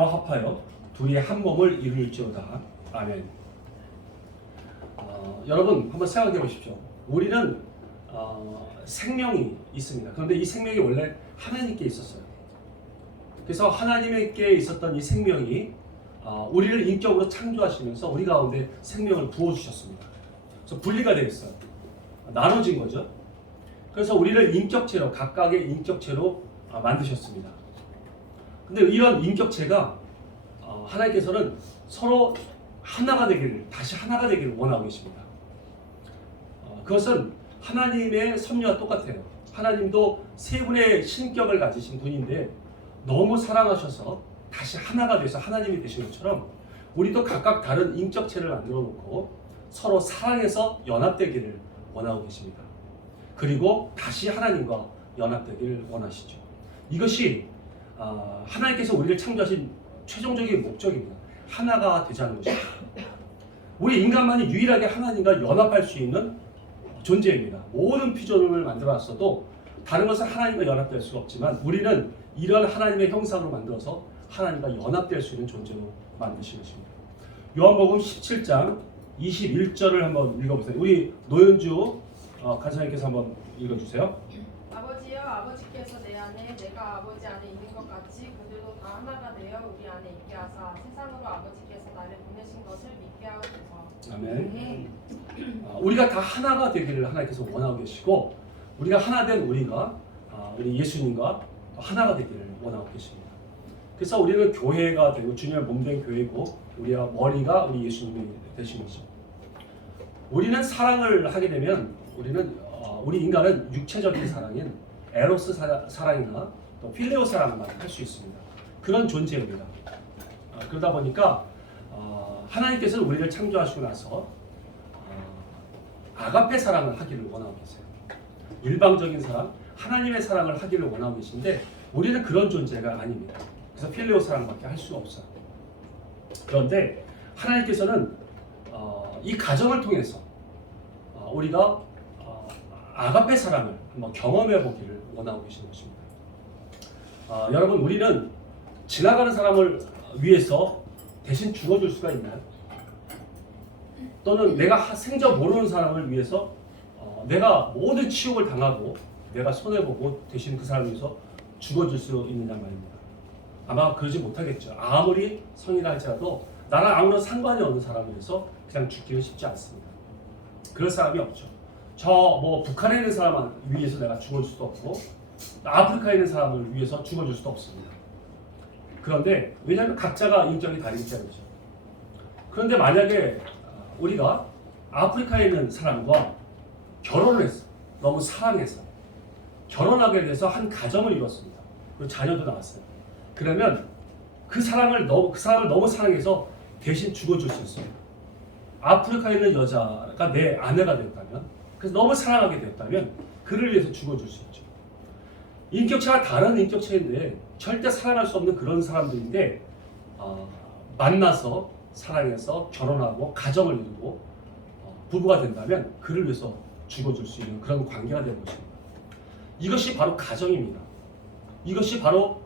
나라와 합하여 둘이 한 몸을 이룰지어다. 아멘. 여러분 한번 생각해 보십시오. 우리는 생명이 있습니다. 그런데 이 생명이 원래 하나님께 있었어요. 그래서 하나님께 있었던 이 생명이 우리를 인격으로 창조하시면서 우리 가운데 생명을 부어주셨습니다. 그래서 분리가 되겠어요. 나눠진 거죠. 그래서 우리를 인격체로, 각각의 인격체로 만드셨습니다. 근데 이런 인격체가 하나님께서는 서로 하나가 되기를, 다시 하나가 되기를 원하고 계십니다. 그것은 하나님의 섭리와 똑같아요. 하나님도 세 분의 신격을 가지신 분인데 너무 사랑하셔서 다시 하나가 돼서 하나님이 되신 것처럼 우리도 각각 다른 인격체를 만들어 놓고 서로 사랑해서 연합되기를 원하고 계십니다. 그리고 다시 하나님과 연합되기를 원하시죠. 이것이 하나님께서 우리를 창조하신 최종적인 목적입니다. 하나가 되자는 것입니다. 우리 인간만이 유일하게 하나님과 연합할 수 있는 존재입니다. 모든 피조물을 만들어놨어도 다른 것은 하나님과 연합될 수가 없지만 우리는 이런 하나님의 형상으로 만들어서 하나님과 연합될 수 있는 존재로 만드신 것입니다. 요한복음 17장 21절을 한번 읽어보세요. 우리 노현주 간사님께서 한번 읽어주세요. 아버지여, 아버지께서 내 안에 내가 아버지 안에 있는 것 같이 그들도 다 하나가 되어 우리 안에 있게 하사 세상으로 아버지께서 나를 보내신 것을 믿게 하소서. 아멘. 우리가 다 하나가 되기를 하나님께서 원하고 계시고 우리가 하나 된 우리가 우리 예수님과 하나가 되기를 원하고 계십니다. 그래서 우리는 교회가 되고 주님의 몸된 교회고 우리가 머리가 우리 예수님이 되신 것이죠. 우리는 사랑을 하게 되면 우리 인간은 육체적인 사랑인 에로스 사랑이나 또 필레오 사랑만 할 수 있습니다. 그런 존재입니다. 그러다 보니까 하나님께서는 우리를 창조하시고 나서 아가페 사랑을 하기를 원하고 계세요. 일방적인 사랑, 하나님의 사랑을 하기를 원하고 계신데 우리는 그런 존재가 아닙니다. 그래서 필레오 사랑밖에 할 수가 없어요. 그런데 하나님께서는 이 가정을 통해서 우리가 아가페 사랑을 한번 경험해 보기를 원하고 계시는 것입니다. 여러분 우리는 지나가는 사람을 위해서 대신 죽어줄 수가 있나요? 또는 내가 생전 모르는 사람을 위해서 내가 모든 치욕을 당하고 내가 손해보고 대신 그 사람을 위해서 죽어줄 수 있느냐 말입니다. 아마 그러지 못하겠죠. 아무리 성이라 할지라도 나랑 아무런 상관이 없는 사람을 위해서 그냥 죽기는 쉽지 않습니다. 그럴 사람이 없죠. 북한에 있는 사람 위해서 내가 죽어줄 수도 없고 아프리카에 있는 사람을 위해서 죽어줄 수도 없습니다. 그런데 왜냐하면 각자가 인격이 다르기 때문이죠. 그런데 만약에 우리가 아프리카에 있는 사람과 결혼을 했어. 너무 사랑해서 결혼하게 돼서 한 가정을 이뤘습니다. 그리고 자녀도 나왔어요. 그러면 그 사람을 너무 사랑해서 대신 죽어줄 수 있어요. 아프리카에 있는 여자가 내 아내가 되었다면, 그래서 너무 사랑하게 되었다면 그를 위해서 죽어줄 수 있죠. 인격체가 다른 인격체인데 절대 사랑할 수 없는 그런 사람들인데 만나서 사랑해서 결혼하고 가정을 이루고 부부가 된다면 그를 위해서 죽어줄 수 있는 그런 관계가 되는 것입니다. 이것이 바로 가정입니다. 이것이 바로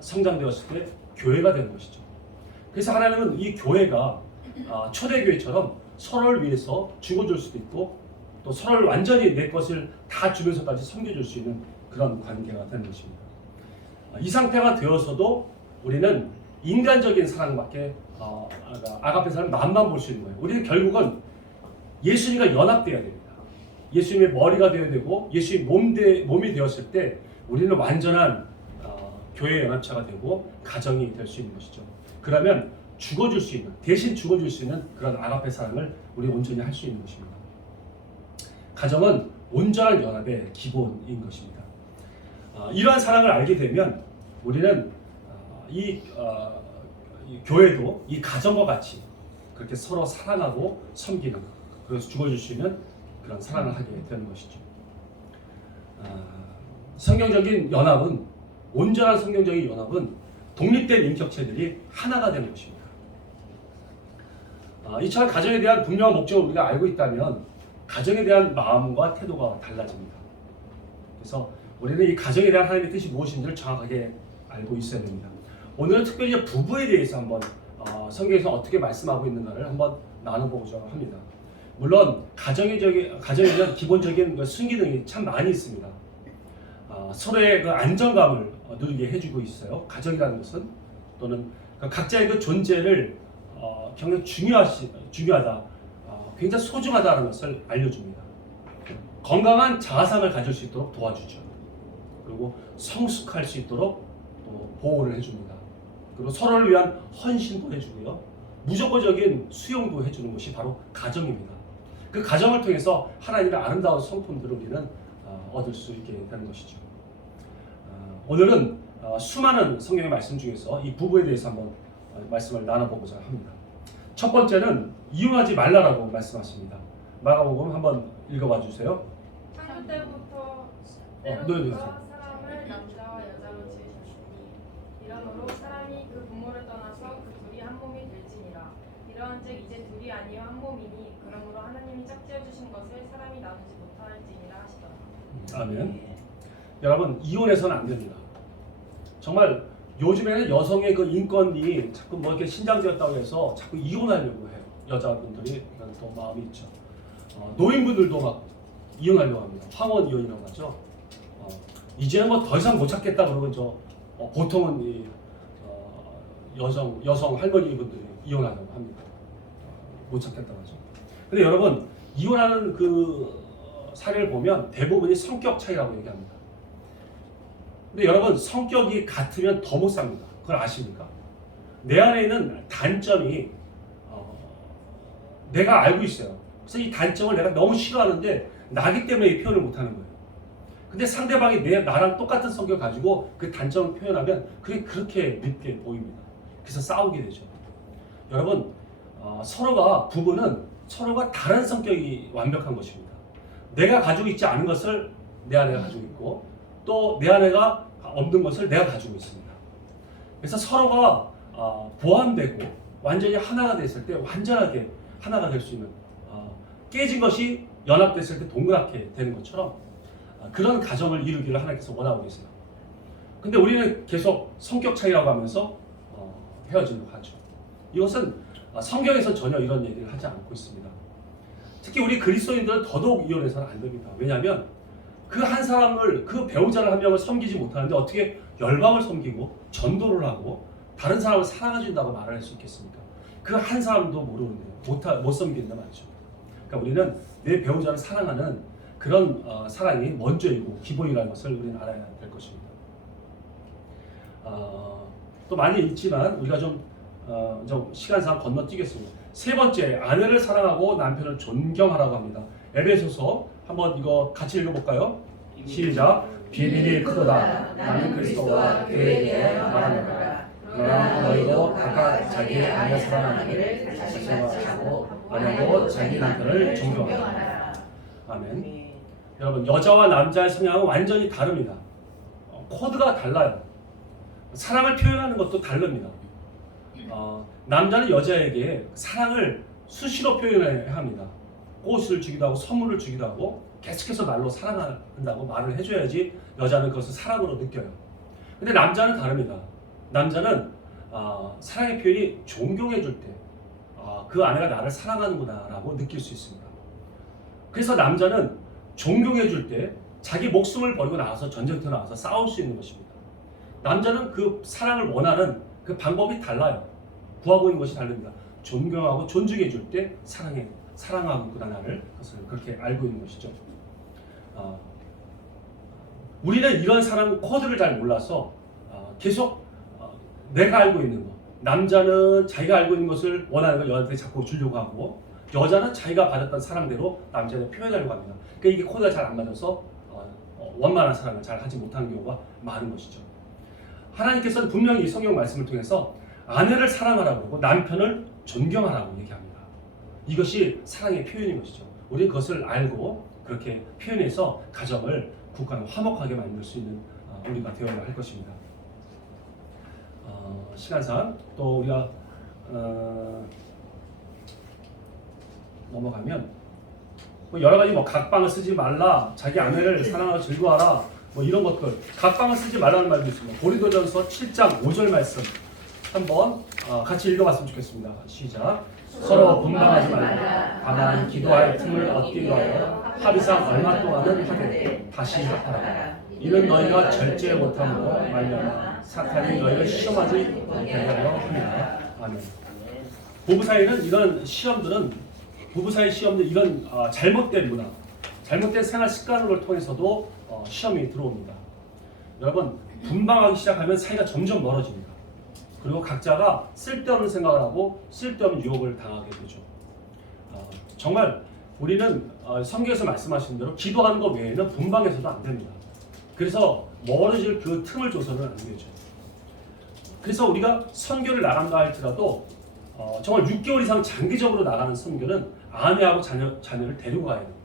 성장되었을 때 교회가 되는 것이죠. 그래서 하나님은 이 교회가 초대교회처럼 서로를 위해서 죽어줄 수도 있고 또 서로를 완전히 내 것을 다 주면서까지 섬겨줄 수 있는 그런 관계가 되는 것입니다. 이 상태가 되어서도 우리는 인간적인 사랑밖에 아가페 사랑을 맛만 볼 수 있는 거예요. 우리는 결국은 예수님과 연합되어야 됩니다. 예수님의 머리가 되어야 되고 예수님의 몸이 되었을 때 우리는 완전한 교회 연합체가 되고 가정이 될 수 있는 것이죠. 그러면 죽어줄 수 있는, 대신 죽어줄 수 있는 그런 아가페 사랑을 우리 온전히 할 수 있는 것입니다. 가정은 온전한 연합의 기본인 것입니다. 이러한 사랑을 알게 되면 우리는 이 교회도 이 가정과 같이 그렇게 서로 사랑하고 섬기는, 그래서 죽어줄 수 있는 그런 사랑을 하게 되는 것이죠. 성경적인 연합은, 온전한 성경적인 연합은 독립된 인격체들이 하나가 되는 것입니다. 이처럼 가정에 대한 분명한 목적을 우리가 알고 있다면 가정에 대한 마음과 태도가 달라집니다. 그래서 우리는 이 가정에 대한 하나님의 뜻이 무엇인지를 정확하게 알고 있어야 됩니다. 오늘은 특별히 이제 부부에 대해서 한번 성경에서 어떻게 말씀하고 있는가를 한번 나눠보고자 합니다. 물론 가정에 대한 기본적인 그 순기능이 참 많이 있습니다. 서로의 그 안정감을 누리게 해주고 있어요. 가정이라는 것은 또는 각자의 그 존재를 굉장히 중요하다, 굉장히 소중하다는 것을 알려줍니다. 건강한 자아상을 가질 수 있도록 도와주죠. 그리고 성숙할 수 있도록 또 보호를 해줍니다. 그리고 서로를 위한 헌신도 해주고요. 무조건적인 수용도 해주는 것이 바로 가정입니다. 그 가정을 통해서 하나님의 아름다운 성품들을 우리는 얻을 수 있게 되는 것이죠. 오늘은 수많은 성경의 말씀 중에서 이 부부에 대해서 한번 말씀을 나눠보고자 합니다. 첫 번째는 이혼하지 말라라고 말씀하십니다. 마가복음 한번 읽어봐 주세요. 창조 때부터 네. 사람을 남자와 여자로 지으셨으니 이러므로 사람이 그 부모를 떠나서 그 둘이 한 몸이 될지니라. 이러한즉 이제 둘이 아니요 한 몸이니 그러므로 하나님이 짝지어 주신 것을 사람이 나누지 못할지니라 하시더라. 아멘. 여러분, 이혼해서는 안 됩니다. 정말 요즘에는 여성의 그 인권이 자꾸 뭐 이렇게 신장되었다고 해서 자꾸 이혼하려고 해요. 여자분들이 또 마음이 있죠. 노인분들도 막 이혼하려고 합니다. 황혼 이혼이라고 하죠. 이제는 뭐 더 이상 못 찾겠다 그러고 보통은 이 여성 할머니분들이 이혼하려고 합니다. 못 찾겠다고 하죠. 근데 여러분, 이혼하는 그 사례를 보면 대부분이 성격 차이라고 얘기합니다. 근데 여러분, 성격이 같으면 더 못 삽니다. 그걸 아십니까? 내 안에 있는 단점이 내가 알고 있어요. 그래서 이 단점을 내가 너무 싫어하는데 나기 때문에 이 표현을 못하는 거예요. 근데 상대방이 나랑 똑같은 성격을 가지고 그 단점을 표현하면 그게 그렇게 밉게 보입니다. 그래서 싸우게 되죠. 여러분, 부부는 서로가 다른 성격이 완벽한 것입니다. 내가 가지고 있지 않은 것을 내 아내가 가지고 있고 또 내 아내가 없는 것을 내가 가지고 있습니다. 그래서 서로가 보완되고 완전히 하나가 됐을 때 완전하게 하나가 될 수 있는, 깨진 것이 연합됐을 때 동그랗게 되는 것처럼 그런 가정을 이루기를 하나님께서 원하고 계세요. 근데 우리는 계속 성격 차이라고 하면서 헤어지려고 하죠. 이것은 성경에서 전혀 이런 얘기를 하지 않고 있습니다. 특히 우리 그리스도인들은 더더욱 이혼해서는 안 됩니다. 왜냐하면 그 한 사람을, 그 배우자를 한 명을 섬기지 못하는데 어떻게 열방을 섬기고 전도를 하고 다른 사람을 사랑해준다고 말을 할 수 있겠습니까? 그 한 사람도 모르는데 못 섬기는데 말이죠. 그러니까 우리는 내 배우자를 사랑하는 그런 사랑이 먼저이고 기본이라는 것을 우리는 알아야 될 것입니다. 또 많이 있지만 우리가 좀 시간상 건너뛰겠습니다. 세 번째, 아내를 사랑하고 남편을 존경하라고 합니다. 에베소서 한번 이거 같이 읽어볼까요? 시작. 비밀이 크도다. 나는 그리스도와 교회에 대하여 말하노라. 그러나 너희도 각각 자기의 아내 사랑하기를 자신과 하고 아내도 자기 남편을 존경하라. 아멘. 여러분, 여자와 남자의 성향은 완전히 다릅니다. 코드가 달라요. 사랑을 표현하는 것도 다릅니다. 남자는 여자에게 사랑을 수시로 표현해야 합니다. 꽃을 주기도 하고 선물을 주기도 하고 계속해서 말로 사랑한다고 말을 해줘야지 여자는 그것을 사랑으로 느껴요. 근데 남자는 다릅니다. 남자는 사랑의 표현이 존경해줄 때 그 아내가 나를 사랑하는구나 라고 느낄 수 있습니다. 그래서 남자는 존경해줄 때 자기 목숨을 버리고 나와서 전쟁터 나와서 싸울 수 있는 것입니다. 남자는 그 사랑을 원하는 그 방법이 달라요. 구하고 있는 것이 다릅니다. 존경하고 존중해줄 때 사랑하는구나 나를, 그것을 그렇게 알고 있는 것이죠. 우리는 이런 사랑 코드를 잘 몰라서 계속 내가 알고 있는 것, 남자는 자기가 알고 있는 것을 원하는 걸 여자한테 자꾸 주려고 하고 여자는 자기가 받았던 사랑대로 남자한테 표현하려고 합니다. 그러니까 이게 코드가 잘 안 맞아서 원만한 사랑을 잘 하지 못하는 경우가 많은 것이죠. 하나님께서는 분명히 이 성경 말씀을 통해서 아내를 사랑하라고 하고 남편을 존경하라고 얘기합니다. 이것이 사랑의 표현인 것이죠. 우리는 그것을 알고 그렇게 표현해서 가정을, 국가를 화목하게 만들 수 있는 우리가 되어야 할 것입니다. 시간상 또 우리가 넘어가면 여러 가지 각방을 쓰지 말라, 자기 아내를 사랑하고 즐거워하라, 이런 것들, 각방을 쓰지 말라는 말도 있습니다. 고린도전서 7장 5절 말씀 한번 같이 읽어봤으면 좋겠습니다. 시작. 서로 분방하지 말라. 다만 기도할 틈을 얻기 위하여 합의상 얼마 동안은 하되 다시 합하라. 이는 너희가 절제 못함으로 말미암아 사탄이 너희를 시험하지 못하게 하려 합니다. 아멘. 부부 사이는 이런 시험들은 부부 사이 시험들 이런 잘못된 문화, 잘못된 생활 습관을 통해서도 시험이 들어옵니다. 여러분 분방하기 시작하면 사이가 점점 멀어집니다. 그리고 각자가 쓸데없는 생각을 하고 쓸데없는 유혹을 당하게 되죠. 정말 우리는 성경에서 말씀하신 대로 기도하는 것 외에는 분방해서도 안 됩니다. 그래서 멀어질 그 틈을 줘서는 안 되죠. 그래서 우리가 선교를 나간다 할지라도 정말 6개월 이상 장기적으로 나가는 선교는 아내하고 자녀를 데리고 가야 됩니다.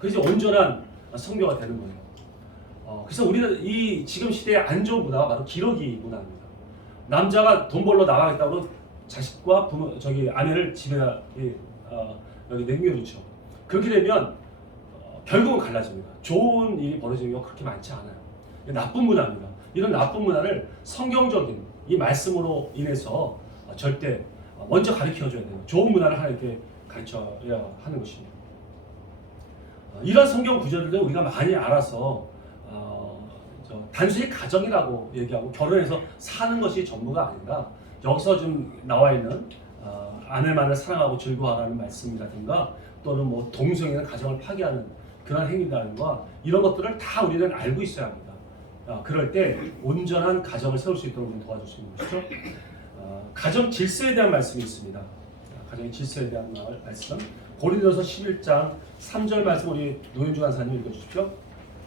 그래서 온전한 선교가 되는 거예요. 그래서 우리는 이 지금 시대의 안 좋은 문화가 바로 기러기 문화입니다. 남자가 돈 벌러 나가겠다고 자식과 아내를 집에 여기 내밀어놓죠. 그렇게 되면 결국은 갈라집니다. 좋은 일이 벌어지는 경우가 그렇게 많지 않아요. 나쁜 문화입니다. 이런 나쁜 문화를 성경적인 이 말씀으로 인해서 절대 먼저 가르쳐줘야 돼요. 좋은 문화를 하나님께 가르쳐야 하는 것입니다. 이런 성경 구절들을 우리가 많이 알아서 단순히 가정이라고 얘기하고 결혼해서 사는 것이 전부가 아니라 여기서 좀 나와 있는 아내만을 사랑하고 즐거워하라는 말씀이라든가 또는 뭐 동성애는 가정을 파괴하는 그런 행위라든가 이런 것들을 다 우리는 알고 있어야 합니다. 그럴 때 온전한 가정을 세울 수 있도록 도와줄 수 있는 것이죠. 가정 질서에 대한 말씀이 있습니다. 가정의 질서에 대한 말씀 고린도서 11장 3절 말씀 우리 노현주 간사님 읽어주십시오.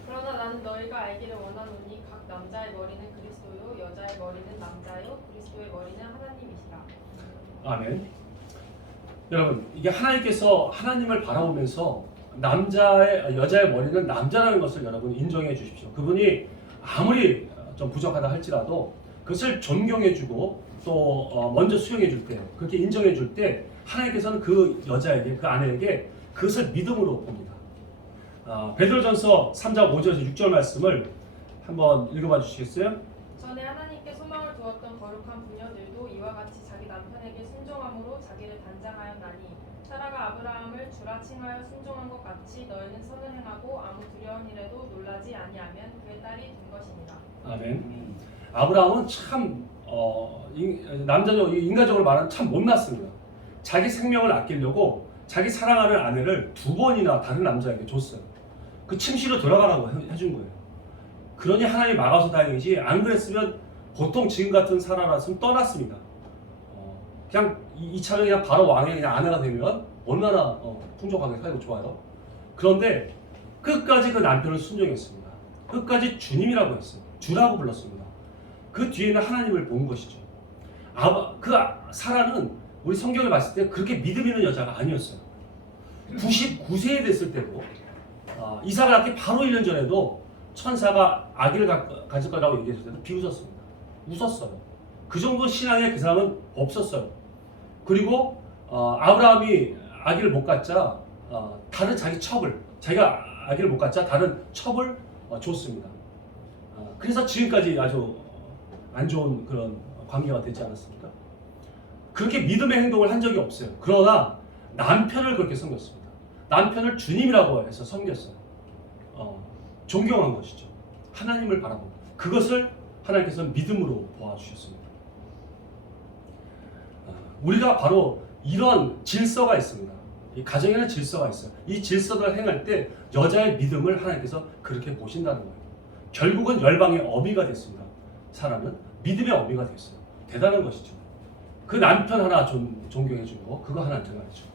그러나 나는 너희가 알기를 원하노니 각 남자의 머리는 그리스도요 여자의 머리는 남자요 그리스도의 머리는 하나님이시라. 아멘. 여러분 이게 하나님께서 하나님을 바라보면서 여자의 머리는 남자라는 것을 여러분 인정해 주십시오. 그분이 아무리 좀 부족하다 할지라도 그것을 존경해주고 또 먼저 수용해줄 때 그렇게 인정해줄 때 하나님께서는 그 여자에게 그 아내에게 그것을 믿음으로 봅니다. 베드로전서 3장 5절에서 6절 말씀을 한번 읽어봐 주시겠어요? 전에 하나님께 소망을 두었던 거룩한 부녀들도 이와 같이 자기 남편에게 순종함으로 자기를 단장하였나니 사라가 아브라함을 주라 칭하여 순종한 것 같이 너희는 선을 행하고 아무 두려운 일에도 놀라지 아니하면 그의 딸이 된 것이니라. 아멘. 아브라함은 참 남자적으로 인간적으로 말하면 참 못났습니다. 자기 생명을 아끼려고 자기 사랑하는 아내를 2번이나 다른 남자에게 줬어요. 그 침실로 들어가라고 해준 거예요. 그러니 하나님이 막아서 다행이지 안 그랬으면 보통 지금 같은 사람이었으면 떠났습니다. 그냥 이 차를 그냥 바로 왕의 그냥 아내가 되면 얼마나 풍족하게 살고 좋아요. 그런데 끝까지 그 남편을 순종했습니다. 끝까지 주님이라고 했어요. 주라고 불렀습니다. 그 뒤에는 하나님을 본 것이죠. 그 사라는 우리 성경을 봤을 때 그렇게 믿음 있는 여자가 아니었어요. 99세에 됐을 때도 이삭을 낳기 바로 1년 전에도 천사가 아기를 가질 거라고 얘기했을 때도 비웃었습니다. 웃었어요. 그 정도 신앙에 그 사람은 없었어요. 그리고 아브라함이 아기를 못 갖자 다른 자기가 아기를 못 갖자 다른 첩을 줬습니다. 그래서 지금까지 아주 안 좋은 그런 관계가 되지 않았습니까? 그렇게 믿음의 행동을 한 적이 없어요. 그러나 남편을 그렇게 섬겼습니다. 남편을 주님이라고 해서 섬겼어요. 존경한 것이죠. 하나님을 바라보고 그것을 하나님께서는 믿음으로 보아주셨습니다. 우리가 바로 이런 질서가 있습니다. 이 가정에는 질서가 있어요. 이 질서를 행할 때 여자의 믿음을 하나님께서 그렇게 보신다는 거예요. 결국은 열방의 어미가 됐습니다. 사람은 믿음의 어미가 됐어요. 대단한 것이죠. 그 남편 하나 존경해주고 그거 하나 들어가죠.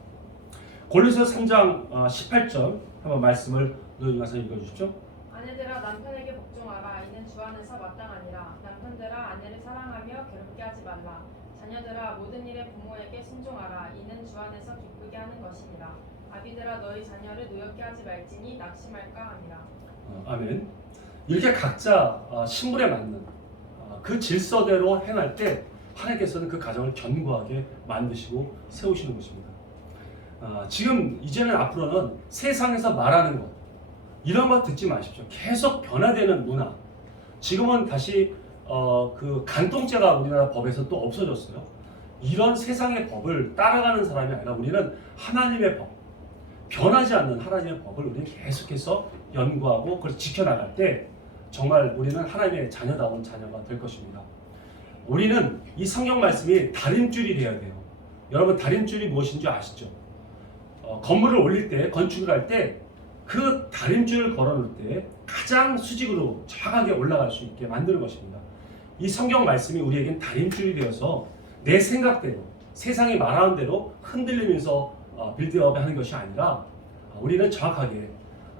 골로새서 3장 18절 한번 말씀을 노인 가서 읽어주십시오. 아내들아 남편에게 복종하라. 이는 주 안에서 마땅하니라. 남편들아 아내를 사랑하며 괴롭게 하지 말라. 자녀들아 모든 일에 부모에게 순종하라. 이는 주 안에서 기쁘게 하는 것이니라. 아비들아 너희 자녀를 노엽게 하지 말지니 낙심할까 하니라. 아멘. 이렇게 각자 신분에 맞는 그 질서대로 행할 때 하나님께서는 그 가정을 견고하게 만드시고 세우시는 것입니다. 지금 이제는 앞으로는 세상에서 말하는 것 이런 것 듣지 마십시오. 계속 변화되는 문화. 지금은 다시 그 간통죄가 우리나라 법에서 또 없어졌어요. 이런 세상의 법을 따라가는 사람이 아니라 우리는 하나님의 법, 변하지 않는 하나님의 법을 우리는 계속해서 연구하고 그걸 지켜나갈 때 정말 우리는 하나님의 자녀다운 자녀가 될 것입니다. 우리는 이 성경 말씀이 다림줄이 되어야 돼요. 여러분 다림줄이 무엇인지 아시죠? 건물을 올릴 때, 건축을 할 때 그 다림줄을 걸어놓을 때 가장 수직으로 정확하게 올라갈 수 있게 만드는 것입니다. 이 성경 말씀이 우리에겐 다림줄이 되어서 내 생각대로 세상이 말하는 대로 흔들리면서 빌드업 하는 것이 아니라 우리는 정확하게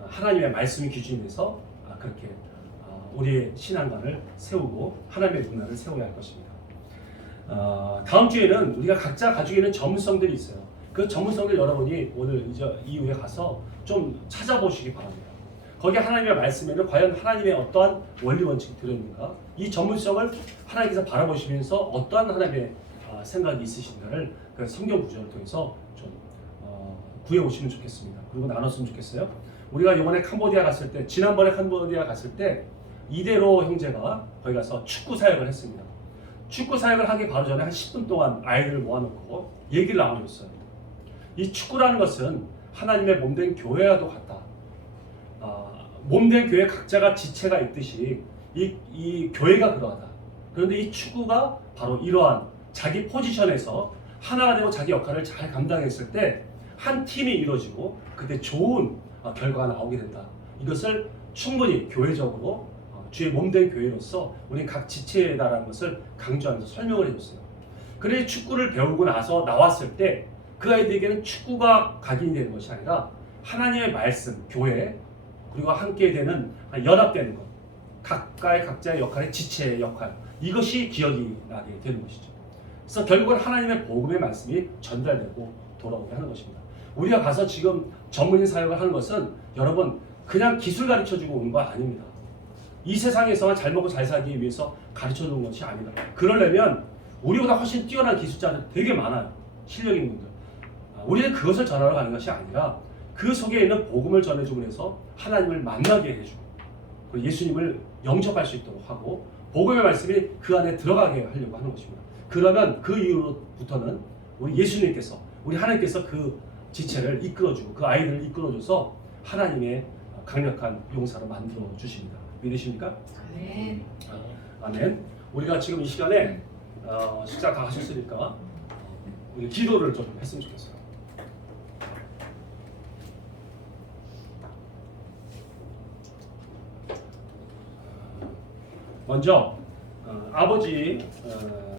하나님의 말씀의 기준에서 그렇게 우리의 신앙관을 세우고 하나님의 문화를 세워야 할 것입니다. 다음 주에는 우리가 각자 가지고 있는 전문성들이 있어요. 그 전문성들 여러분이 오늘 이후에 가서 좀 찾아보시기 바랍니다. 거기에 하나님의 말씀에는 과연 하나님의 어떠한 원리 원칙이 들어있는가, 이 전문성을 하나님께서 바라보시면서 어떠한 하나님의 생각이 있으신가를 그 성경 구절을 통해서 좀 구해오시면 좋겠습니다. 그리고 나눴으면 좋겠어요. 우리가 이번에 캄보디아 갔을 때, 지난번에 캄보디아 갔을 때 이대로 형제가 거기 가서 축구 사역을 했습니다. 축구 사역을 하기 바로 전에 한 10분 동안 아이들을 모아놓고 얘기를 나눠줬어요. 이 축구라는 것은 하나님의 몸된 교회와도 같다. 몸된 교회 각자가 지체가 있듯이 이 교회가 그러하다. 그런데 이 축구가 바로 이러한 자기 포지션에서 하나가 되고 자기 역할을 잘 감당했을 때 한 팀이 이루어지고 그때 좋은 결과가 나오게 된다. 이것을 충분히 교회적으로 주의 몸된 교회로서 우리 각 지체다라는 것을 강조하면서 설명을 해줬어요. 그래 축구를 배우고 나서 나왔을 때 그 아이들에게는 축구가 각인이 되는 것이 아니라 하나님의 말씀, 교회, 그리고 함께 되는 연합되는 것, 각자의 역할의 지체의 역할, 이것이 기억이 나게 되는 것이죠. 그래서 결국은 하나님의 복음의 말씀이 전달되고 돌아오게 하는 것입니다. 우리가 가서 지금 전문인 사역을 하는 것은 여러분 그냥 기술 가르쳐주고 온 거 아닙니다. 이 세상에서만 잘 먹고 잘 살기 위해서 가르쳐주는 것이 아니다. 그러려면 우리보다 훨씬 뛰어난 기술자들 되게 많아요. 실력 있는 분들. 우리는 그것을 전하러 가는 것이 아니라 그 속에 있는 복음을 전해주고 해서 하나님을 만나게 해주고 그리고 예수님을 영접할 수 있도록 하고 복음의 말씀이 그 안에 들어가게 하려고 하는 것입니다. 그러면 그 이후로부터는 우리 예수님께서, 우리 하나님께서 그 지체를 이끌어주고 그 아이들을 이끌어줘서 하나님의 강력한 용사로 만들어 주십니다. 믿으십니까? 아멘. 아멘. 우리가 지금 이 시간에 식사 다 하셨으니까 우리 기도를 좀 했으면 좋겠어요. 먼저 아버지